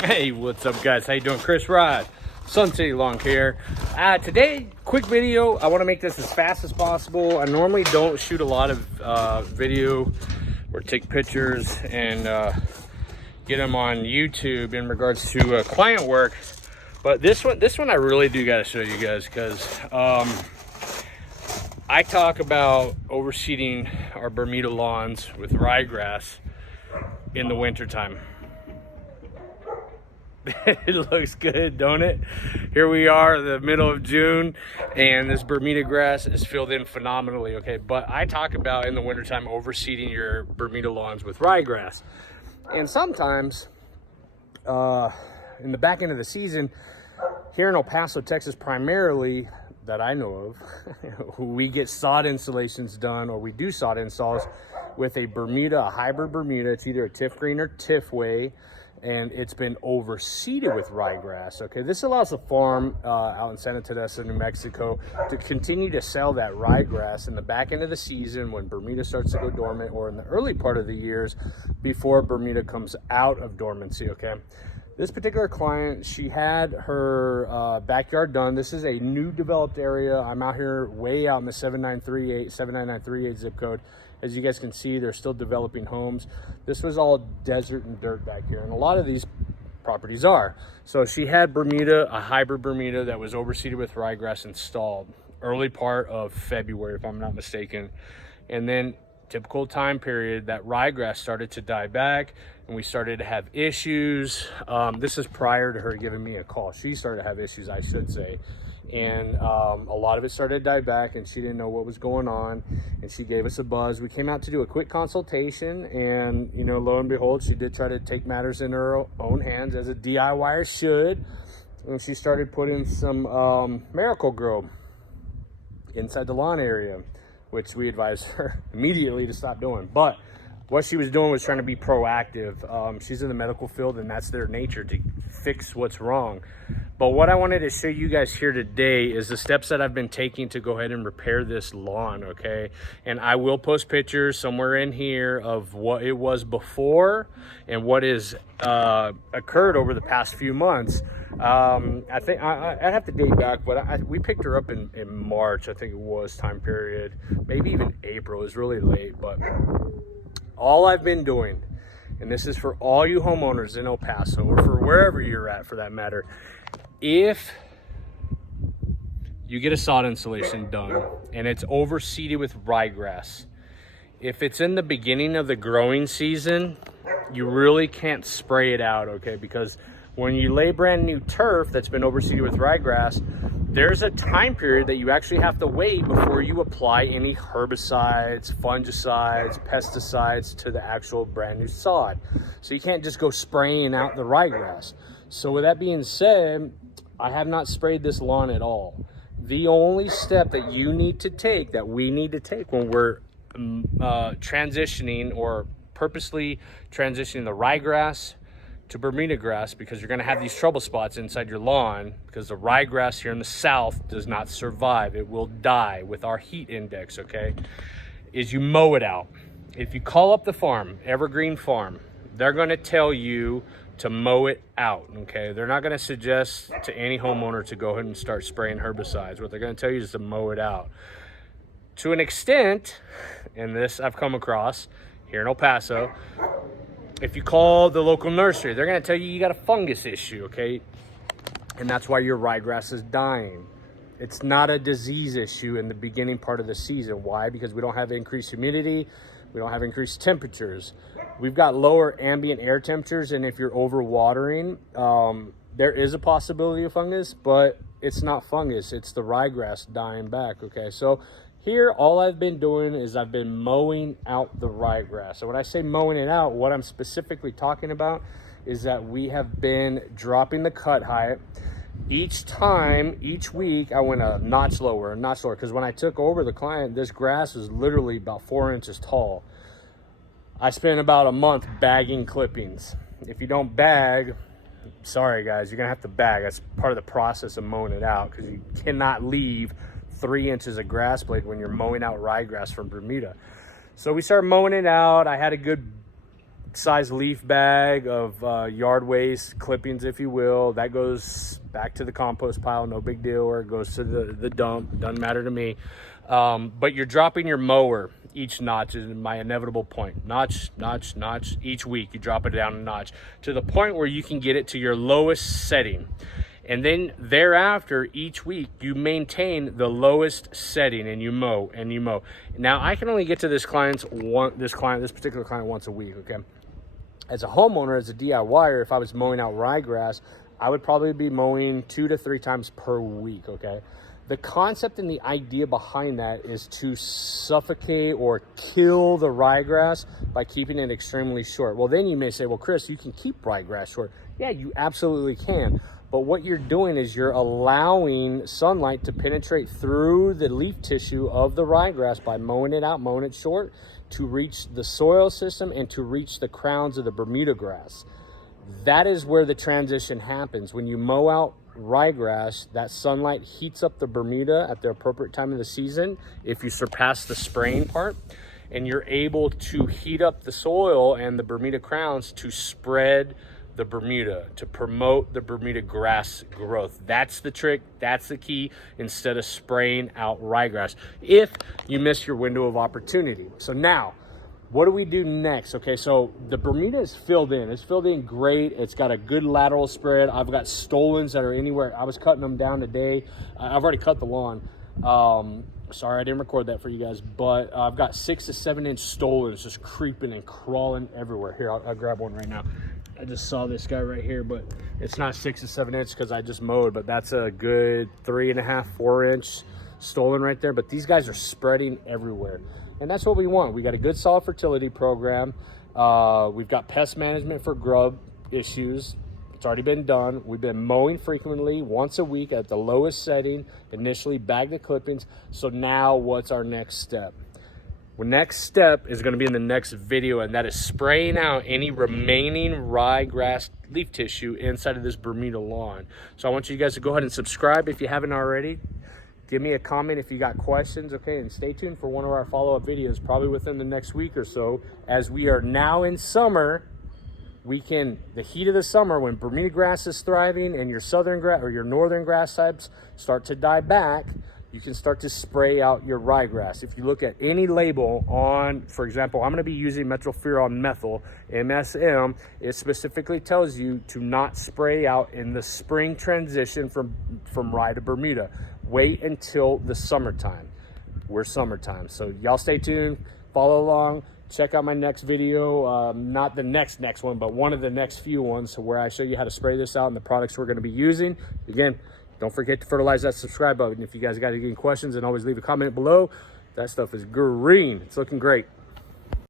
Hey, what's up guys? How you doing? Chris Rod, suncitylawncare. Today, quick video. I want to make this as fast as possible. I normally don't shoot a lot of video or take pictures and get them on YouTube in regards to client work. But this one I really do got to show you guys because I talk about overseeding our Bermuda lawns with ryegrass in the wintertime. It looks good, don't it? Here we are, the middle of June, and this Bermuda grass is filled in phenomenally, okay? But I talk about in the wintertime overseeding your Bermuda lawns with ryegrass. And sometimes, in the back end of the season, here in El Paso, Texas, primarily, that I know of, we get sod installations done, or we do sod installs with a Bermuda, a hybrid Bermuda. It's either a Tiff Green or Tiffway, and it's been overseeded with ryegrass. Okay, this allows the farm out in Santa Teresa, New Mexico, to continue to sell that ryegrass in the back end of the season when Bermuda starts to go dormant, or in the early part of the years before Bermuda comes out of dormancy. Okay, this particular client, she had her backyard done. This is a new developed area. I'm out here way out in the 79938 zip code. As you guys can see, they're still developing homes. This was all desert and dirt back here, and a lot of these properties are. So she had Bermuda, a hybrid Bermuda that was overseeded with ryegrass installed early part of February, if I'm not mistaken. And then typical time period, that ryegrass started to die back and we started to have issues. This is prior to her giving me a call. She started to have issues, I should say. And a lot of it started to die back, and she didn't know what was going on, and she gave us a buzz. We came out to do a quick consultation, and you know, lo and behold, she did try to take matters in her own hands, as a DIYer should, and she started putting some Miracle-Gro inside the lawn area, which we advised her immediately to stop doing. But what she was doing was trying to be proactive. She's in the medical field, and that's their nature, to fix what's wrong. But what I wanted to show you guys here today is the steps that I've been taking to go ahead and repair this lawn, okay? And I will post pictures somewhere in here of what it was before and what has occurred over the past few months. I think I have to date back, but we picked her up in March, I think it was, time period. Maybe even April. It was really late. But all I've been doing, and this is for all you homeowners in El Paso, or for wherever you're at for that matter, if you get a sod installation done and it's overseeded with ryegrass, if it's in the beginning of the growing season, you really can't spray it out, okay? Because when you lay brand new turf that's been overseeded with ryegrass, there's a time period that you actually have to wait before you apply any herbicides, fungicides, pesticides to the actual brand new sod. So you can't just go spraying out the ryegrass. So with that being said, I have not sprayed this lawn at all. The only step that you need to take, that we need to take when we're transitioning, or purposely transitioning the ryegrass to Bermuda grass, because you're going to have these trouble spots inside your lawn, because the ryegrass here in the south does not survive. It will die with our heat index, okay? Is you mow it out. If you call up the farm, Evergreen Farm, they're going to tell you to mow it out, okay? They're not going to suggest to any homeowner to go ahead and start spraying herbicides. What they're going to tell you is to mow it out. To an extent, and this I've come across here in El Paso, if you call the local nursery, they're going to tell you you got a fungus issue, okay? And that's why your ryegrass is dying. It's not a disease issue in the beginning part of the season. Why? Because we don't have increased humidity. We don't have increased temperatures. We've got lower ambient air temperatures, and if you're overwatering, there is a possibility of fungus, but it's not fungus. It's the ryegrass dying back, okay? So here, all I've been doing is I've been mowing out the ryegrass. So when I say mowing it out, what I'm specifically talking about is that we have been dropping the cut height. Each week, I went a notch lower, because when I took over the client, this grass was literally about 4 inches tall. I spent about a month bagging clippings. If you don't bag, sorry guys, you're gonna have to bag. That's part of the process of mowing it out, because you cannot leave 3 inches of grass blade when you're mowing out ryegrass from Bermuda. So we started mowing it out. I had a good size leaf bag of yard waste clippings, if you will, that goes back to the compost pile, no big deal, or it goes to the dump, doesn't matter to me. But you're dropping your mower each notch, is my inevitable point. Notch, notch, notch. Each week you drop it down a notch to the point where you can get it to your lowest setting. And then thereafter, each week you maintain the lowest setting, and you mow and you mow. Now I can only get to this particular client once a week, okay? As a homeowner, as a DIYer, if I was mowing out ryegrass, I would probably be mowing 2 to 3 times per week, okay? The concept and the idea behind that is to suffocate or kill the ryegrass by keeping it extremely short. Well, then you may say, well, Chris, you can keep ryegrass short. Yeah, you absolutely can. But what you're doing is you're allowing sunlight to penetrate through the leaf tissue of the ryegrass by mowing it out, mowing it short, to reach the soil system and to reach the crowns of the Bermuda grass. That is where the transition happens. When you mow out ryegrass, that sunlight heats up the Bermuda at the appropriate time of the season, if you surpass the spraying part, and you're able to heat up the soil and the Bermuda crowns to spread the Bermuda, to promote the Bermuda grass growth. That's the trick, that's the key, instead of spraying out ryegrass if you miss your window of opportunity. So now, what do we do next? Okay, so the Bermuda is filled in. It's filled in great. It's got a good lateral spread. I've got stolons that are anywhere. I was cutting them down today. I've already cut the lawn. Sorry, I didn't record that for you guys, but I've got 6 to 7 inch stolons just creeping and crawling everywhere. Here, I'll grab one right now. I just saw this guy right here, but it's not 6 to 7 inch because I just mowed, but that's a good 3.5, 4 inch stolon right there. But these guys are spreading everywhere, and that's what we want. We got a good solid fertility program. We've got pest management for grub issues. It's already been done. We've been mowing frequently, once a week at the lowest setting, initially bag the clippings. So now what's our next step? Well, next step is going to be in the next video, and that is spraying out any remaining ryegrass leaf tissue inside of this Bermuda lawn. So I want you guys to go ahead and subscribe if you haven't already. Give me a comment if you got questions, okay? And stay tuned for one of our follow-up videos, probably within the next week or so. As we are now in summer, the heat of the summer, when Bermuda grass is thriving and your southern grass or your northern grass types start to die back, you can start to spray out your ryegrass. If you look at any label on, for example, I'm going to be using methylphenol methyl, MSM, it specifically tells you to not spray out in the spring transition from rye to Bermuda. Wait until the summertime. We're summertime. So y'all stay tuned, follow along, check out my next video, not the next one, but one of the next few ones where I show you how to spray this out and the products we're going to be using. Again, don't forget to fertilize that subscribe button. If you guys got any questions, and always leave a comment below. That stuff is green. It's looking great.